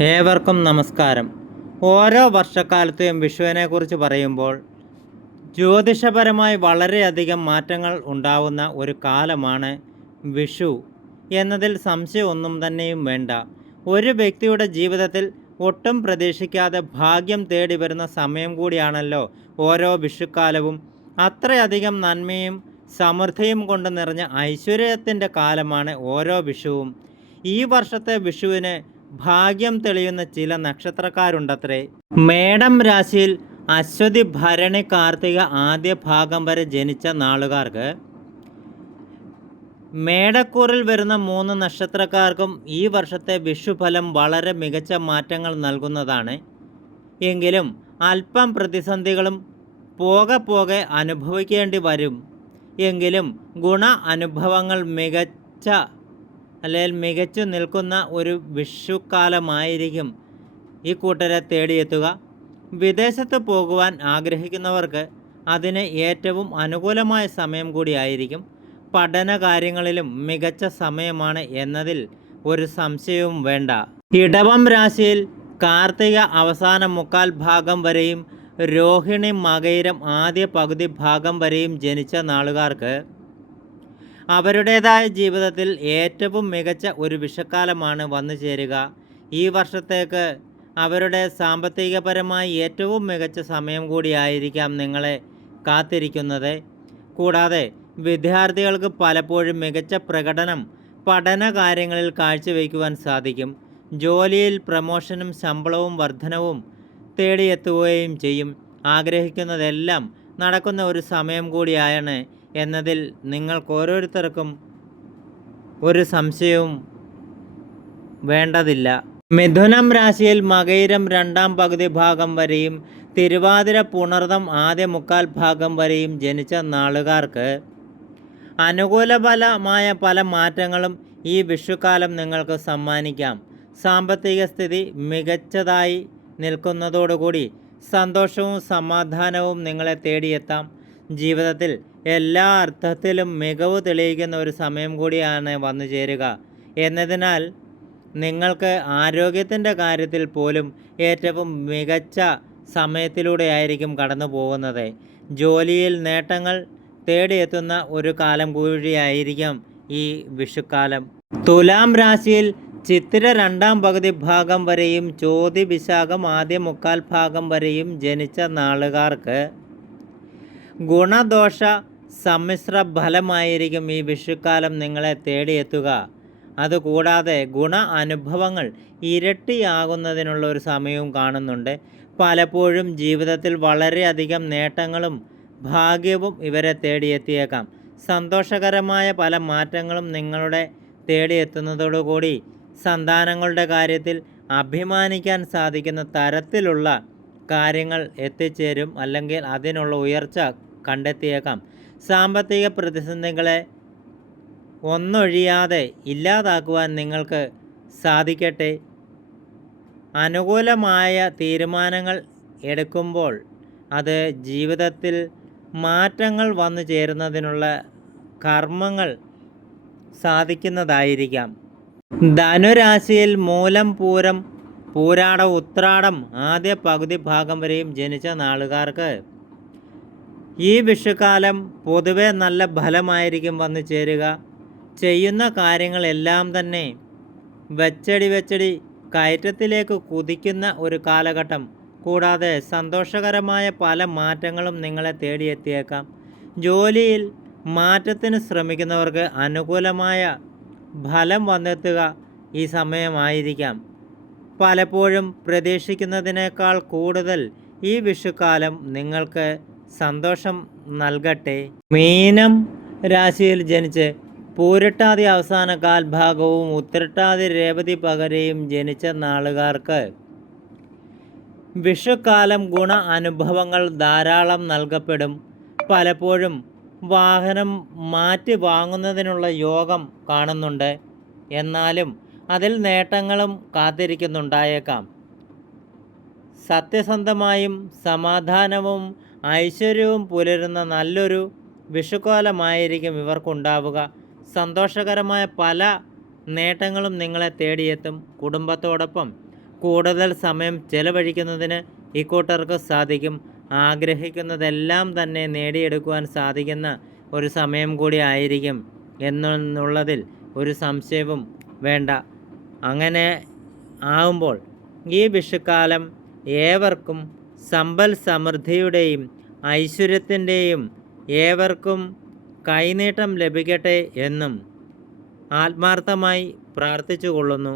ഏവർക്കും നമസ്കാരം. ഓരോ വർഷക്കാലത്തെയും വിഷുവിനെക്കുറിച്ച് പറയുമ്പോൾ ജ്യോതിഷപരമായി വളരെയധികം മാറ്റങ്ങൾ ഉണ്ടാവുന്ന ഒരു കാലമാണ് വിഷു. എന്നതിൽ സംശയമൊന്നും തന്നെയും വേണ്ട. ഒരു വ്യക്തിയുടെ ജീവിതത്തിൽ ഒട്ടും പ്രതീക്ഷിക്കാതെ ഭാഗ്യം തേടി വരുന്ന സമയം കൂടിയാണല്ലോ ഓരോ വിഷുക്കാലവും. അത്രയധികം നന്മയും സമൃദ്ധിയും കൊണ്ട് നിറഞ്ഞ ഐശ്വര്യത്തിന്റെ കാലമാണ് ഓരോ വിഷുവും. ഈ വർഷത്തെ വിഷുവിന് ഭാഗ്യം തെളിയുന്ന ചില നക്ഷത്രക്കാരുണ്ടത്രേ. മേടം രാശിയിൽ അശ്വതി ഭരണി കാർത്തിക ആദ്യ ഭാഗം വരെ ജനിച്ച നാളുകാർക്ക് മേടക്കൂറിൽ വരുന്ന മൂന്ന് നക്ഷത്രക്കാർക്കും ഈ വർഷത്തെ വിഷുഫലം വളരെ മികച്ച മാറ്റങ്ങൾ നൽകുന്നതാണ്. എങ്കിലും അല്പം പ്രതിസന്ധികളും പോകെ പോകെ അനുഭവിക്കേണ്ടി വരും. എങ്കിലും ഗുണ അനുഭവങ്ങൾ മികച്ച അല്ലെങ്കിൽ മികച്ചു നിൽക്കുന്ന ഒരു വിഷുക്കാലമായിരിക്കും ഈ കൂട്ടരെ തേടിയെത്തുക. വിദേശത്ത് പോകുവാൻ ആഗ്രഹിക്കുന്നവർക്ക് അതിന് ഏറ്റവും അനുകൂലമായ സമയം കൂടിയായിരിക്കും പഠന കാര്യങ്ങളിലും മികച്ച സമയമാണ് എന്നതിൽ ഒരു സംശയവും വേണ്ട. ഇടവം രാശിയിൽ കാർത്തിക അവസാന മുക്കാൽ ഭാഗം വരെയും രോഹിണി മകയിരം ആദ്യ പകുതി ഭാഗം വരെയും ജനിച്ച നാളുകാർക്ക് അവരുടേതായ ജീവിതത്തിൽ ഏറ്റവും മികച്ച ഒരു വിഷക്കാലമാണ് വന്നു ചേരുക. ഈ വർഷത്തേക്ക് അവരുടെ സാമ്പത്തികപരമായി ഏറ്റവും മികച്ച സമയം കൂടിയായിരിക്കാം നിങ്ങളെ കാത്തിരിക്കുന്നത്. കൂടാതെ വിദ്യാർത്ഥികൾക്ക് പലപ്പോഴും മികച്ച പ്രകടനം പഠന കാര്യങ്ങളിൽ കാഴ്ചവെക്കുവാൻ സാധിക്കും. ജോലിയിൽ പ്രമോഷനും ശമ്പളവും വർധനവും തേടിയെത്തുകയും ചെയ്യും. ആഗ്രഹിക്കുന്നതെല്ലാം നടക്കുന്ന ഒരു സമയം കൂടിയാണ് എന്നതിൽ നിങ്ങൾക്കോരോരുത്തർക്കും ഒരു സംശയവും വേണ്ടതില്ല. മിഥുനം രാശിയിൽ മകയിരം രണ്ടാം പകുതി ഭാഗം വരെയും തിരുവാതിര പുണർതം ആദ്യ മുക്കാൽ ഭാഗം വരെയും ജനിച്ച നാളുകാർക്ക് അനുകൂലഫലമായ പല മാറ്റങ്ങളും ഈ വിഷുക്കാലം നിങ്ങൾക്ക് സമ്മാനിക്കാം. സാമ്പത്തിക സ്ഥിതി മികച്ചതായി നിൽക്കുന്നതോടുകൂടി സന്തോഷവും സമാധാനവും നിങ്ങളെ തേടിയെത്താം. ജീവിതത്തിൽ എല്ലാ അർത്ഥത്തിലും മികവ് തെളിയിക്കുന്ന ഒരു സമയം കൂടിയാണ് വന്നു ചേരുക. എന്നതിനാൽ നിങ്ങൾക്ക് ആരോഗ്യത്തിന്റെ കാര്യത്തിൽ പോലും ഏറ്റവും മികച്ച സമയത്തിലൂടെയായിരിക്കും കടന്നു പോകുന്നത്. ജോലിയിൽ നേട്ടങ്ങൾ തേടിയെത്തുന്ന ഒരു കാലം കൂടിയായിരിക്കും ഈ വിഷുക്കാലം. തുലാം രാശിയിൽ ചിത്തിര രണ്ടാം പകുതി ഭാഗം വരെയും ചോതി വിശാഖം ആദ്യ മുക്കാൽ ഭാഗം വരെയും ജനിച്ച നാളുകാർക്ക് ഗുണദോഷ സമ്മിശ്ര ഫലമായിരിക്കും ഈ വിഷുക്കാലം നിങ്ങളെ തേടിയെത്തുക. അതുകൂടാതെ ഗുണ അനുഭവങ്ങൾ ഇരട്ടിയാകുന്നതിനുള്ള ഒരു സമയവും കാണുന്നുണ്ട്. പലപ്പോഴും ജീവിതത്തിൽ വളരെയധികം നേട്ടങ്ങളും ഭാഗ്യവും ഇവരെ തേടിയെത്തിയേക്കാം. സന്തോഷകരമായ പല മാറ്റങ്ങളും നിങ്ങളുടെ തേടിയെത്തുന്നതോടുകൂടി സന്താനങ്ങളുടെ കാര്യത്തിൽ അഭിമാനിക്കാൻ സാധിക്കുന്ന തരത്തിലുള്ള കാര്യങ്ങൾ എത്തിച്ചേരും അല്ലെങ്കിൽ അതിനുള്ള ഉയർച്ച കണ്ടെത്തിയേക്കാം. സാമ്പത്തിക പ്രതിസന്ധികളെ ഒന്നൊഴിയാതെ ഇല്ലാതാക്കുവാൻ നിങ്ങൾക്ക് സാധിക്കട്ടെ. അനുകൂലമായ തീരുമാനങ്ങൾ എടുക്കുമ്പോൾ അത് ജീവിതത്തിൽ മാറ്റങ്ങൾ വന്നു ചേരുന്നതിനുള്ള കർമ്മങ്ങൾ സാധിക്കുന്നതായിരിക്കാം. ധനുരാശിയിൽ മൂലം പൂരം പൂരാട ഉത്രാടം ആദ്യ പകുതി ഭാഗം വരെയും ജനിച്ച നാളുകാർക്ക് ഈ വിഷുക്കാലം പൊതുവെ നല്ല ഫലമായിരിക്കും വന്നു ചേരുക. ചെയ്യുന്ന കാര്യങ്ങളെല്ലാം തന്നെ വെച്ചടി വെച്ചടി കയറ്റത്തിലേക്ക് കുതിക്കുന്ന ഒരു കാലഘട്ടം. കൂടാതെ സന്തോഷകരമായ പല മാറ്റങ്ങളും നിങ്ങളെ തേടിയെത്തിയേക്കാം. ജോലിയിൽ മാറ്റത്തിന് ശ്രമിക്കുന്നവർക്ക് അനുകൂലമായ ഫലം വന്നെത്തുക ഈ സമയമായിരിക്കാം. പലപ്പോഴും പ്രതീക്ഷിക്കുന്നതിനേക്കാൾ കൂടുതൽ ഈ വിഷുക്കാലം നിങ്ങൾക്ക് സന്തോഷം നൽകട്ടെ. മീനം രാശിയിൽ ജനിച്ച് പൂരട്ടാതി അവസാന കാൽഭാഗവും ഉത്തരട്ടാതി രേവതി പകരയും ജനിച്ച നാളുകാർക്ക് വിഷുക്കാലം ഗുണ അനുഭവങ്ങൾ ധാരാളം നൽകപ്പെടും. പലപ്പോഴും വാഹനം മാറ്റി വാങ്ങുന്നതിനുള്ള യോഗം കാണുന്നുണ്ട്. എന്നാലും അതിൽ നേട്ടങ്ങളും കാത്തിരിക്കുന്നുണ്ടായേക്കാം. സത്യസന്ധമായും സമാധാനവും ഐശ്വര്യവും പുലരുന്ന നല്ലൊരു വിഷുക്കാലമായിരിക്കും ഇവർക്കുണ്ടാവുക. സന്തോഷകരമായ പല നേട്ടങ്ങളും നിങ്ങളെ തേടിയെത്തും കുടുംബത്തോടൊപ്പം. കൂടുതൽ സമയം ചെലവഴിക്കുന്നതിന് ഇക്കൂട്ടർക്ക് സാധിക്കും. ആഗ്രഹിക്കുന്നതെല്ലാം തന്നെ നേടിയെടുക്കുവാൻ സാധിക്കുന്ന ഒരു സമയം കൂടി ആയിരിക്കും എന്നുള്ളതിൽ ഒരു സംശയവും വേണ്ട. അങ്ങനെ ആവുമ്പോൾ ഈ വിഷുക്കാലം ഏവർക്കും സമ്പൽ സമൃദ്ധിയുടെയും ഐശ്വര്യത്തിന്റെയും ഏവർക്കും കൈനീട്ടം ലഭിക്കട്ടെ എന്നും ആത്മാർത്ഥമായി പ്രാർത്ഥിച്ചു കൊള്ളുന്നു